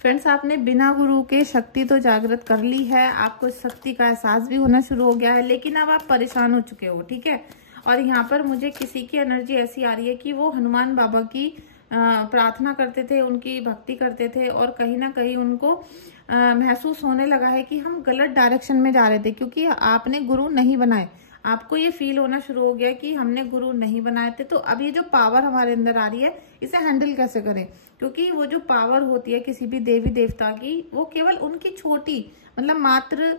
Friends, आपने बिना गुरु के शक्ति तो जागृत कर ली है, आपको शक्ति का एहसास भी होना शुरू हो गया है, लेकिन अब आप परेशान हो चुके हो, ठीक है। और यहाँ पर मुझे किसी की एनर्जी ऐसी आ रही है कि वो हनुमान बाबा की प्रार्थना करते थे, उनकी भक्ति करते थे, और कहीं ना कहीं उनको महसूस होने लगा है कि हम गलत डायरेक्शन में जा रहे थे, क्योंकि आपने गुरु नहीं बनाए। आपको ये फील होना शुरू हो गया कि हमने गुरु नहीं बनाए थे। तो अब ये जो पावर हमारे अंदर आ रही है, इसे हैंडल कैसे करें, क्योंकि वो जो पावर होती है किसी भी देवी देवता की, वो केवल उनकी छोटी, मतलब मात्र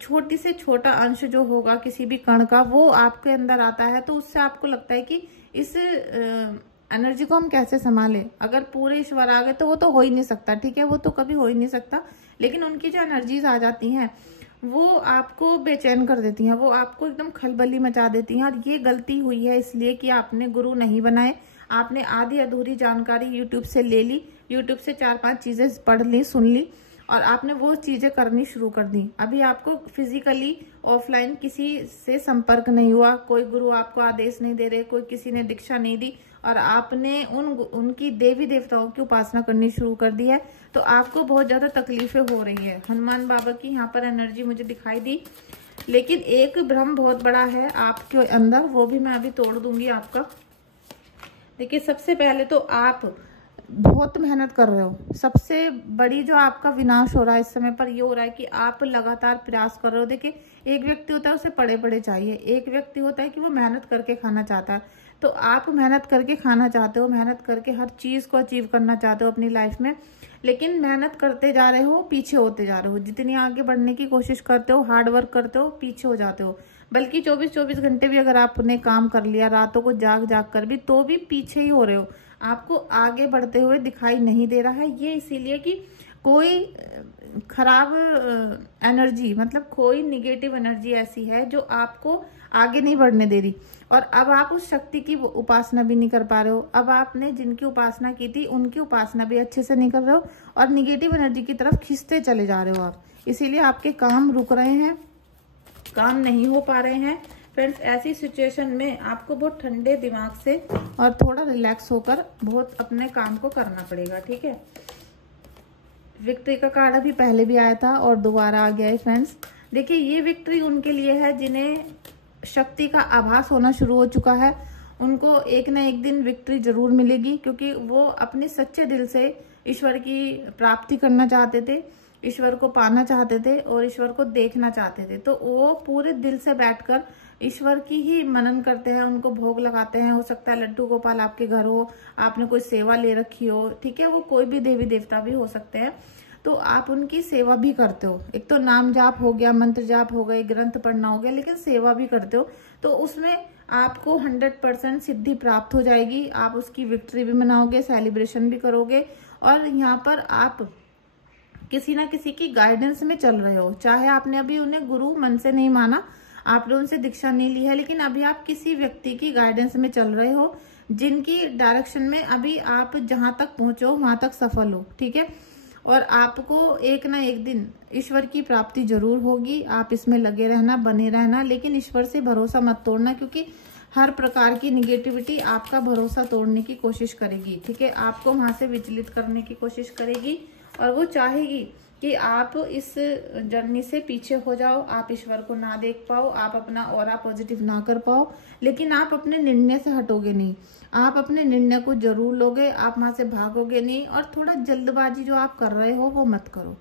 छोटी से छोटा अंश जो होगा किसी भी कण का, वो आपके अंदर आता है। तो उससे आपको लगता है कि इस एनर्जी को हम कैसे संभालें। अगर पूरे ईश्वर आ गए तो वो तो हो ही नहीं सकता, ठीक है, वो तो कभी हो ही नहीं सकता। लेकिन उनकी जो एनर्जीज आ जाती हैं वो आपको बेचैन कर देती हैं, वो आपको एकदम खलबली मचा देती हैं। और ये गलती हुई है इसलिए कि आपने गुरु नहीं बनाए, आपने आधी अधूरी जानकारी यूट्यूब से ले ली, यूट्यूब से 4-5 चीजें पढ़ ली, सुन ली, और आपने वो चीजें करनी शुरू कर दी। अभी आपको फिजिकली ऑफलाइन किसी से संपर्क नहीं हुआ, कोई गुरु आपको आदेश नहीं दे रहे, कोई किसी ने दीक्षा नहीं दी, और आपने उनकी देवी देवताओं की उपासना करनी शुरू कर दी है। तो आपको बहुत ज्यादा तकलीफें हो रही है। हनुमान बाबा की यहाँ पर एनर्जी मुझे दिखाई दी, लेकिन एक भ्रम बहुत बड़ा है आपके अंदर, वो भी मैं अभी तोड़ दूंगी आपका। देखिए, सबसे पहले तो आप बहुत मेहनत कर रहे हो। सबसे बड़ी जो आपका विनाश हो रहा है इस समय पर, ये हो रहा है कि आप लगातार प्रयास कर रहे हो। देखिए, एक व्यक्ति होता है उसे पड़े पड़े चाहिए, एक व्यक्ति होता है कि वो मेहनत करके खाना चाहता है। तो आप मेहनत करके खाना चाहते हो, मेहनत करके हर चीज को अचीव करना चाहते हो अपनी लाइफ में, लेकिन मेहनत करते जा रहे हो, पीछे होते जा रहे हो। जितनी आगे बढ़ने की कोशिश करते हो, हार्ड वर्क करते हो, पीछे हो जाते हो। बल्कि 24-24 घंटे भी अगर आपने काम कर लिया, रातों को जाग जाग कर भी, तो भी पीछे ही हो रहे हो, आपको आगे बढ़ते हुए दिखाई नहीं दे रहा है। ये इसीलिए कि कोई खराब एनर्जी, मतलब कोई निगेटिव एनर्जी ऐसी है जो आपको आगे नहीं बढ़ने दे रही। और अब आप उस शक्ति की उपासना भी नहीं कर पा रहे हो। अब आपने जिनकी उपासना की थी उनकी उपासना भी अच्छे से नहीं कर रहे हो, और निगेटिव एनर्जी की तरफ खींचते चले जा रहे हो आप। इसीलिए आपके काम रुक रहे हैं, काम नहीं हो पा रहे हैं। फ्रेंड्स, ऐसी सिचुएशन में आपको बहुत ठंडे दिमाग से और थोड़ा रिलैक्स होकर बहुत अपने काम को करना पड़ेगा, ठीक है। विक्ट्री का कार्ड अभी पहले भी आया था और दोबारा आ गया है। फ्रेंड्स, देखिए, ये विक्ट्री उनके लिए है जिन्हें शक्ति का आभास होना शुरू हो चुका है। उनको एक न एक दिन विक्ट्री जरूर मिलेगी, क्योंकि वो अपने सच्चे दिल से ईश्वर की प्राप्ति करना चाहते थे, ईश्वर को पाना चाहते थे और ईश्वर को देखना चाहते थे। तो वो पूरे दिल से बैठकर ईश्वर की ही मनन करते हैं, उनको भोग लगाते हैं। हो सकता है लड्डू गोपाल आपके घर हो, आपने कोई सेवा ले रखी हो, ठीक है, वो कोई भी देवी देवता भी हो सकते हैं, तो आप उनकी सेवा भी करते हो। एक तो नाम जाप हो गया, मंत्र जाप हो गए, ग्रंथ पढ़ना हो गया, लेकिन सेवा भी करते हो। तो उसमें आपको 100% सिद्धि प्राप्त हो जाएगी। आप उसकी विक्ट्री भी मनाओगे, सेलिब्रेशन भी करोगे, और यहाँ पर आप किसी ना किसी की गाइडेंस में चल रहे हो। चाहे आपने अभी उन्हें गुरु मन से नहीं माना, आपने उनसे दीक्षा नहीं ली है, लेकिन अभी आप किसी व्यक्ति की गाइडेंस में चल रहे हो, जिनकी डायरेक्शन में अभी आप जहां तक पहुंचो वहां तक सफल हो, ठीक है। और आपको एक ना एक दिन ईश्वर की प्राप्ति जरूर होगी। आप इसमें लगे रहना, बने रहना, लेकिन ईश्वर से भरोसा मत तोड़ना, क्योंकि हर प्रकार की निगेटिविटी आपका भरोसा तोड़ने की कोशिश करेगी, ठीक है, आपको वहां से विचलित करने की कोशिश करेगी, और वो चाहेगी कि आप इस जर्नी से पीछे हो जाओ, आप ईश्वर को ना देख पाओ, आप अपना ऑरा पॉजिटिव ना कर पाओ। लेकिन आप अपने निर्णय से हटोगे नहीं, आप अपने निर्णय को जरूर लोगे, आप वहां से भागोगे नहीं। और थोड़ा जल्दबाजी जो आप कर रहे हो वो मत करो।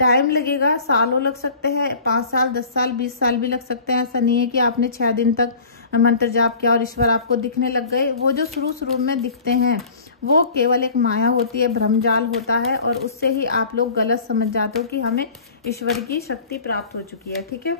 टाइम लगेगा, सालों लग सकते हैं, 5 साल, 10 साल, 20 साल भी लग सकते हैं। ऐसा नहीं है कि आपने 6 दिन तक मंत्र जाप किया और ईश्वर आपको दिखने लग गए। वो जो शुरू में दिखते हैं वो केवल एक माया होती है, भ्रमजाल होता है, और उससे ही आप लोग गलत समझ जाते हो कि हमें ईश्वर की शक्ति प्राप्त हो चुकी है, ठीक है।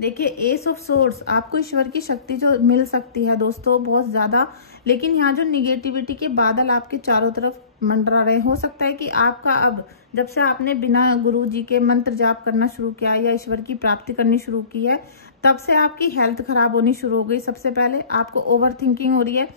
देखिए, एस ऑफ सोर्ड्स, आपको ईश्वर की शक्ति जो मिल सकती है दोस्तों बहुत ज्यादा, लेकिन यहाँ जो निगेटिविटी के बादल आपके चारों तरफ मंडरा रहे, हो सकता है कि आपका अब जब से आपने बिना गुरु जी के मंत्र जाप करना शुरू किया या ईश्वर की प्राप्ति करनी शुरू की है, तब से आपकी हेल्थ खराब होनी शुरू हो गई। सबसे पहले आपको ओवर थिंकिंग हो रही है,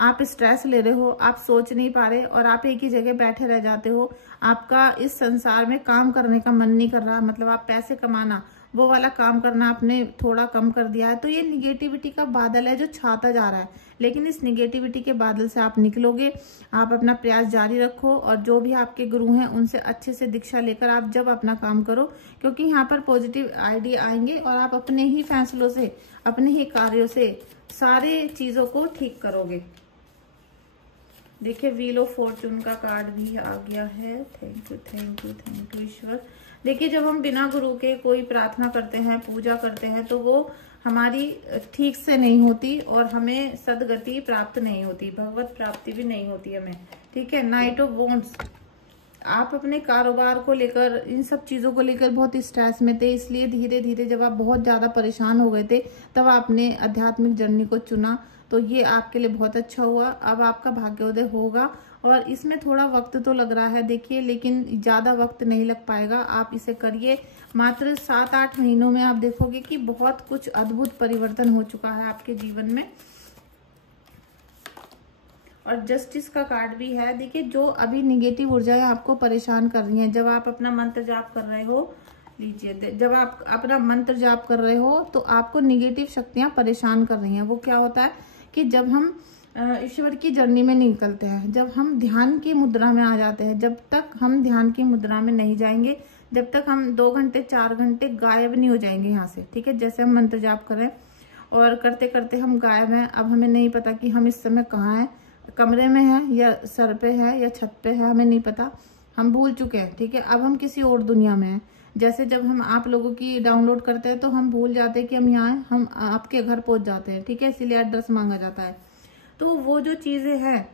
आप स्ट्रेस ले रहे हो, आप सोच नहीं पा रहे, और आप एक ही जगह बैठे रह जाते हो। आपका इस संसार में काम करने का मन नहीं कर रहा, मतलब आप पैसे कमाना वो वाला काम करना आपने थोड़ा कम कर दिया है। तो ये निगेटिविटी का बादल है जो छाता जा रहा है, लेकिन इस निगेटिविटी के बादल से आप निकलोगे। आप अपना प्रयास जारी रखो और जो भी आपके गुरु हैं उनसे अच्छे से दीक्षा लेकर आप जब अपना काम करो, क्योंकि यहाँ पर पॉजिटिव आइडिया आएंगे और आप अपने ही फैसलों से, अपने ही कार्यों से सारे चीजों को ठीक करोगे। देखिए व्हील ऑफ फॉर्चून का कार्ड भी आ गया है। Thank you thank you thank you Ishwar. देखिए जब हम बिना गुरु के कोई प्रार्थना करते हैं, पूजा करते हैं, तो वो हमारी ठीक से नहीं होती और हमें सदगति प्राप्त नहीं होती, भगवत प्राप्ति भी नहीं होती हमें। ठीक है। नाइट ऑफ वॉन्ड्स, आप अपने कारोबार को लेकर, इन सब चीजों को लेकर बहुत स्ट्रेस में थे, इसलिए धीरे धीरे जब आप बहुत ज्यादा परेशान हो गए थे तब आपने आध्यात्मिक जर्नी को चुना। तो ये आपके लिए बहुत अच्छा हुआ। अब आपका भाग्योदय होगा और इसमें थोड़ा वक्त तो लग रहा है देखिए, लेकिन ज्यादा वक्त नहीं लग पाएगा। आप इसे करिए, मात्र 7-8 महीनों में आप देखोगे कि बहुत कुछ अद्भुत परिवर्तन हो चुका है आपके जीवन में। और जस्टिस का कार्ड भी है। देखिए जो अभी निगेटिव ऊर्जाएं आपको परेशान कर रही हैं, जब आप अपना मंत्र जाप कर रहे हो, लीजिए, जब आप अपना मंत्र जाप कर रहे हो तो आपको निगेटिव शक्तियां परेशान कर रही हैं। वो क्या होता है कि जब हम ईश्वर की जर्नी में निकलते हैं, जब हम ध्यान की मुद्रा में आ जाते हैं, जब तक हम ध्यान की मुद्रा में नहीं जाएंगे, जब तक हम 2 घंटे 4 घंटे गायब नहीं हो जाएंगे यहाँ से। ठीक है। जैसे हम मंत्र जाप करें और करते करते हम गायब हैं, अब हमें नहीं पता कि हम इस समय कहाँ हैं, कमरे में हैं या सर पे है या छत पे है, हमें नहीं पता, हम भूल चुके हैं। ठीक है। अब हम किसी और दुनिया में हैं। जैसे जब हम आप लोगों की डाउनलोड करते हैं तो हम भूल जाते हैं कि हम यहाँ हैं, हम आपके घर पहुंच जाते हैं। ठीक है। इसीलिए एड्रेस मांगा जाता है। तो वो जो चीजें हैं,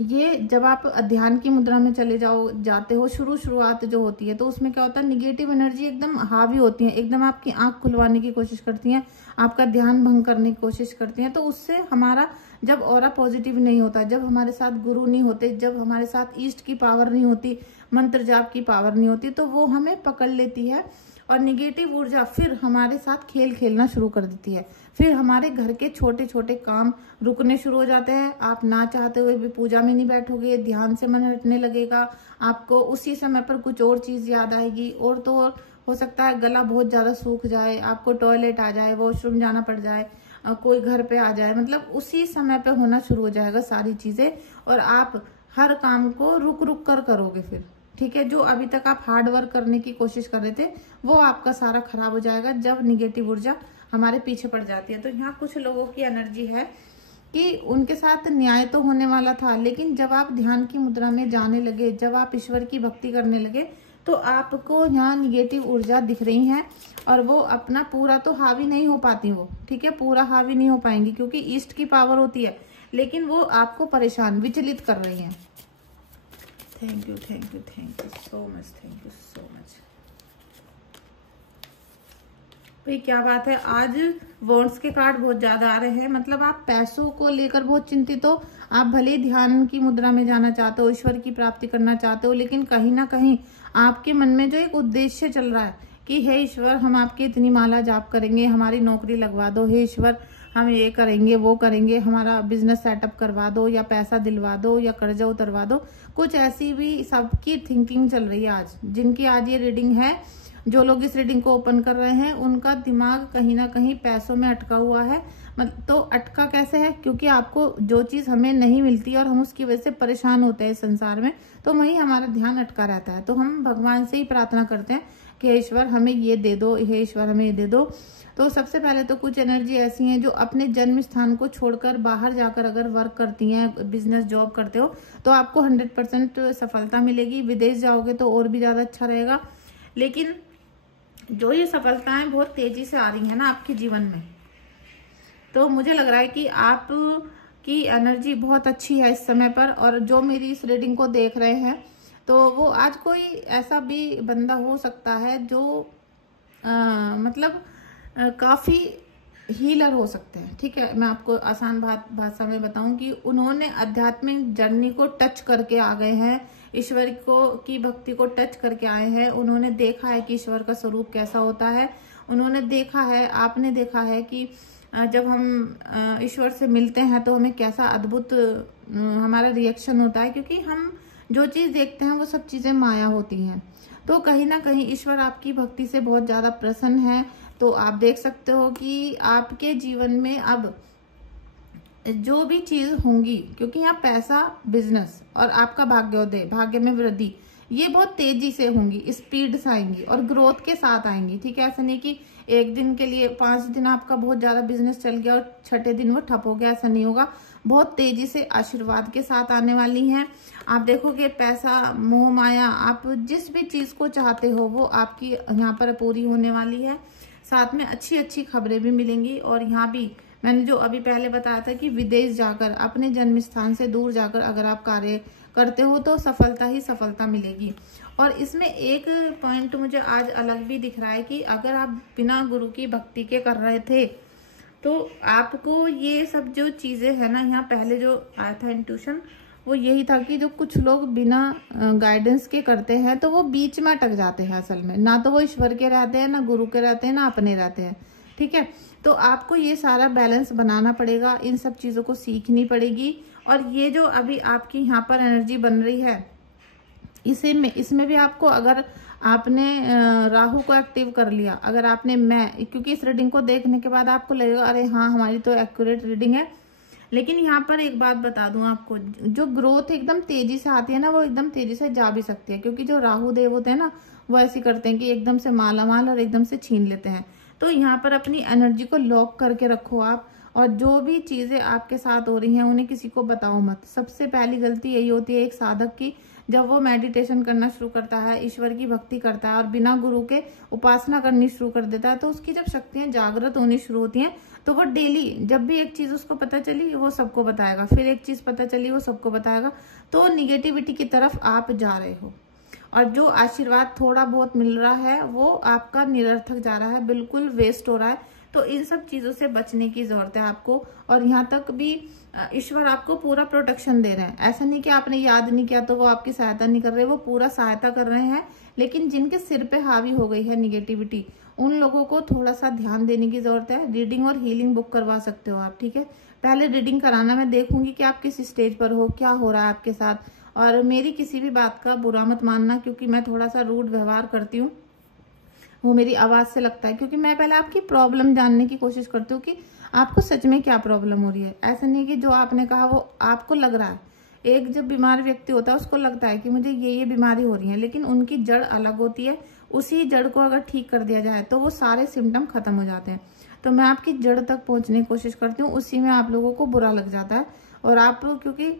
ये जब आप ध्यान की मुद्रा में चले जाते हो, शुरुआत जो होती है, तो उसमें क्या होता है, निगेटिव एनर्जी एकदम हावी होती है, एकदम आपकी आंख खुलवाने की कोशिश करती हैं, आपका ध्यान भंग करने की कोशिश करती हैं। तो उससे हमारा जब ऑरा पॉजिटिव नहीं होता, जब हमारे साथ गुरु नहीं होते, जब हमारे साथ ईस्ट की पावर नहीं होती, मंत्र जाप की पावर नहीं होती, तो वो हमें पकड़ लेती है और निगेटिव ऊर्जा फिर हमारे साथ खेल खेलना शुरू कर देती है। फिर हमारे घर के छोटे छोटे काम रुकने शुरू हो जाते हैं। आप ना चाहते हुए भी पूजा में नहीं बैठोगे, ध्यान से मन हटने लगेगा, आपको उसी समय पर कुछ और चीज याद आएगी, और तो और हो सकता है गला बहुत ज्यादा सूख जाए, आपको टॉयलेट आ जाए, वॉशरूम जाना पड़ जाए, कोई घर पे आ जाए, मतलब उसी समय पे होना शुरू हो जाएगा सारी चीजें, और आप हर काम को रुक रुक कर करोगे फिर। ठीक है। जो अभी तक आप हार्ड वर्क करने की कोशिश कर रहे थे वो आपका सारा खराब हो जाएगा जब निगेटिव ऊर्जा हमारे पीछे पड़ जाती है। तो यहाँ कुछ लोगों की एनर्जी है कि उनके साथ न्याय तो होने वाला था, लेकिन जब आप ध्यान की मुद्रा में जाने लगे, जब आप ईश्वर की भक्ति करने लगे, तो आपको यहाँ निगेटिव ऊर्जा दिख रही है और वो अपना पूरा तो हावी नहीं हो पाती वो। ठीक है। पूरा हावी नहीं हो पाएंगी क्योंकि ईस्ट की पावर होती है, लेकिन वो आपको परेशान, विचलित कर रही है। Thank you thank you thank you so much, thank you so much. भाई क्या बात है, आज वॉन्ड्स के कार्ड बहुत ज्यादा आ रहे हैं, मतलब आप पैसों को लेकर बहुत चिंतित हो। आप भले ही ध्यान की मुद्रा में जाना चाहते हो, ईश्वर की प्राप्ति करना चाहते हो, लेकिन कहीं ना कहीं आपके मन में जो एक उद्देश्य चल रहा है कि हे ईश्वर हम आपकी इतनी माला जाप करेंगे, हमारी नौकरी लगवा दो, हे ईश्वर हम ये करेंगे वो करेंगे, हमारा बिजनेस सेटअप करवा दो, या पैसा दिलवा दो, या कर्जा उतरवा दो। कुछ ऐसी भी सबकी थिंकिंग चल रही है आज, जिनकी आज ये रीडिंग है, जो लोग इस रीडिंग को ओपन कर रहे हैं उनका दिमाग कहीं ना कहीं पैसों में अटका हुआ है। तो अटका कैसे है, क्योंकि आपको जो चीज हमें नहीं मिलती और हम उसकी वजह से परेशान होते हैं संसार में, तो वहीं हमारा ध्यान अटका रहता है। तो हम भगवान से ही प्रार्थना करते हैं कि हे ईश्वर हमें ये दे दो, हे ईश्वर हमें ये दे दो। तो सबसे पहले तो कुछ एनर्जी ऐसी हैं जो अपने जन्म स्थान को छोड़कर बाहर जाकर अगर वर्क करती हैं, बिजनेस जॉब करते हो, तो आपको 100% सफलता मिलेगी। विदेश जाओगे तो और भी ज्यादा अच्छा रहेगा। लेकिन जो ये सफलताएं बहुत तेजी से आ रही है ना आपके जीवन में, तो मुझे लग रहा है कि आप की एनर्जी बहुत अच्छी है इस समय पर। और जो मेरी इस रीडिंग को देख रहे हैं, तो वो आज कोई ऐसा भी बंदा हो सकता है जो मतलब काफी हीलर हो सकते हैं। ठीक है। मैं आपको आसान भाषा में बताऊं कि उन्होंने आध्यात्मिक जर्नी को टच करके आ गए हैं, ईश्वर को की भक्ति को टच करके आए हैं। उन्होंने देखा है कि ईश्वर का स्वरूप कैसा होता है, उन्होंने देखा है, आपने देखा है कि जब हम ईश्वर से मिलते हैं तो हमें कैसा अद्भुत हमारा रिएक्शन होता है, क्योंकि हम जो चीज देखते हैं वो सब चीजें माया होती हैं। तो कहीं ना कहीं ईश्वर आपकी भक्ति से बहुत ज्यादा प्रसन्न है। तो आप देख सकते हो कि आपके जीवन में अब जो भी चीज होंगी, क्योंकि यहाँ पैसा, बिजनेस और आपका भाग्योदय, भाग्य में वृद्धि, ये बहुत तेजी से होंगी, स्पीड से आएंगी और ग्रोथ के साथ आएंगी। ठीक है, ऐसा नहीं कि एक दिन के लिए 5 दिन आपका बहुत ज्यादा बिजनेस चल गया और छठे दिन वो ठप हो गया, ऐसा नहीं होगा। बहुत तेजी से आशीर्वाद के साथ आने वाली हैं। आप देखोगे पैसा, मोह माया, आप जिस भी चीज को चाहते हो वो आपकी यहाँ पर पूरी होने वाली है। साथ में अच्छी अच्छी खबरें भी मिलेंगी। और यहाँ भी मैंने जो अभी पहले बताया था कि विदेश जाकर, अपने जन्म स्थान से दूर जाकर अगर आप कार्य करते हो तो सफलता ही सफलता मिलेगी। और इसमें एक पॉइंट मुझे आज अलग भी दिख रहा है कि अगर आप बिना गुरु की भक्ति के कर रहे थे तो आपको ये सब जो चीजें है ना, यहाँ पहले जो आया था इंट्यूशन, वो यही था कि जो कुछ लोग बिना गाइडेंस के करते हैं तो वो बीच में अटक जाते हैं। असल में ना तो वो ईश्वर के रहते हैं, ना गुरु के रहते हैं, ना अपने रहते हैं। ठीक है, तो आपको ये सारा बैलेंस बनाना पड़ेगा, इन सब चीजों को सीखनी पड़ेगी। और ये जो अभी आपकी यहाँ पर एनर्जी बन रही है, इसमें भी आपको, अगर आपने राहु को एक्टिव कर लिया, अगर आपने क्योंकि इस रीडिंग को देखने के बाद आपको लगेगा अरे हाँ हमारी तो एक्यूरेट रीडिंग है, लेकिन यहाँ पर एक बात बता दूं आपको, जो ग्रोथ एकदम तेजी से आती है ना, वो एकदम तेजी से जा भी सकती है। क्योंकि जो राहु देव होते हैं ना, वो ऐसे करते हैं कि एकदम से माला माल और एकदम से छीन लेते हैं। तो यहाँ पर अपनी एनर्जी को लॉक करके रखो आप, और जो भी चीजें आपके साथ हो रही हैं उन्हें किसी को बताओ मत। सबसे पहली गलती यही होती है एक साधक की, जब वो मेडिटेशन करना शुरू करता है, ईश्वर की भक्ति करता है और बिना गुरु के उपासना करनी शुरू कर देता है, तो उसकी जब शक्तियां जागृत होनी शुरू होती हैं तो वो डेली जब भी एक चीज उसको पता चली वो सबको बताएगा, फिर एक चीज पता चली वो सबको बताएगा। तो निगेटिविटी की तरफ आप जा रहे हो, और जो आशीर्वाद थोड़ा बहुत मिल रहा है वो आपका निरर्थक जा रहा है, बिल्कुल वेस्ट हो रहा है। तो इन सब चीजों से बचने की जरूरत है आपको। और यहाँ तक भी ईश्वर आपको पूरा प्रोटेक्शन दे रहे हैं। ऐसा नहीं कि आपने याद नहीं किया तो वो आपकी सहायता नहीं कर रहे, वो पूरा सहायता कर रहे हैं। लेकिन जिनके सिर पे हावी हो गई है निगेटिविटी, उन लोगों को थोड़ा सा ध्यान देने की जरूरत है। रीडिंग और हीलिंग बुक करवा सकते हो आप। ठीक है, पहले रीडिंग कराना, मैं देखूंगी कि आप किस स्टेज पर हो, क्या हो रहा है आपके साथ। और मेरी किसी भी बात का बुरा मत मानना, क्योंकि मैं थोड़ा सा रूड व्यवहार करती हूँ, वो मेरी आवाज से लगता है। क्योंकि मैं पहले आपकी प्रॉब्लम जानने की कोशिश करती हूँ कि आपको सच में क्या प्रॉब्लम हो रही है। ऐसा नहीं कि जो आपने कहा वो आपको लग रहा है। एक जब बीमार व्यक्ति होता है उसको लगता है कि मुझे ये बीमारी हो रही है, लेकिन उनकी जड़ अलग होती है। उसी जड़ को अगर ठीक कर दिया जाए तो वो सारे सिम्टम खत्म हो जाते हैं। तो मैं आपकी जड़ तक पहुंचने की कोशिश करती हूँ, उसी में आप लोगों को बुरा लग जाता है। और आप क्योंकि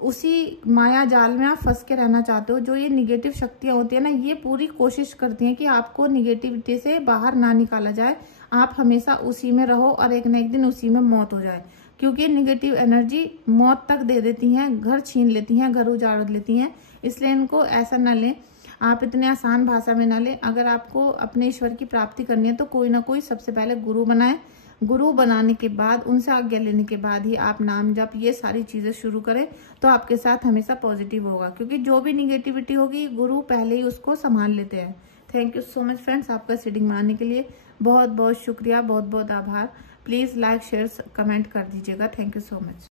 उसी माया जाल में आप फंस के रहना चाहते हो। जो ये निगेटिव शक्तियां होती है ना, ये पूरी कोशिश करती हैं कि आपको निगेटिविटी से बाहर ना निकाला जाए, आप हमेशा उसी में रहो और एक न एक दिन उसी में मौत हो जाए। क्योंकि निगेटिव एनर्जी मौत तक दे देती हैं, घर छीन लेती हैं, घर उजाड़ लेती हैं। इसलिए इनको ऐसा ना लें, आप इतने आसान भाषा में ना लें। अगर आपको अपने ईश्वर की प्राप्ति करनी है तो कोई ना कोई सबसे पहले गुरु बनाए। गुरु बनाने के बाद, उनसे आज्ञा लेने के बाद ही आप नाम जप, ये सारी चीजें शुरू करें, तो आपके साथ हमेशा पॉजिटिव होगा। क्योंकि जो भी निगेटिविटी होगी गुरु पहले ही उसको संभाल लेते हैं। Thank you so much friends, आपका रीडिंग में आने के लिए बहुत बहुत शुक्रिया, बहुत बहुत आभार। प्लीज लाइक, शेयर, कमेंट कर दीजिएगा। Thank you so much.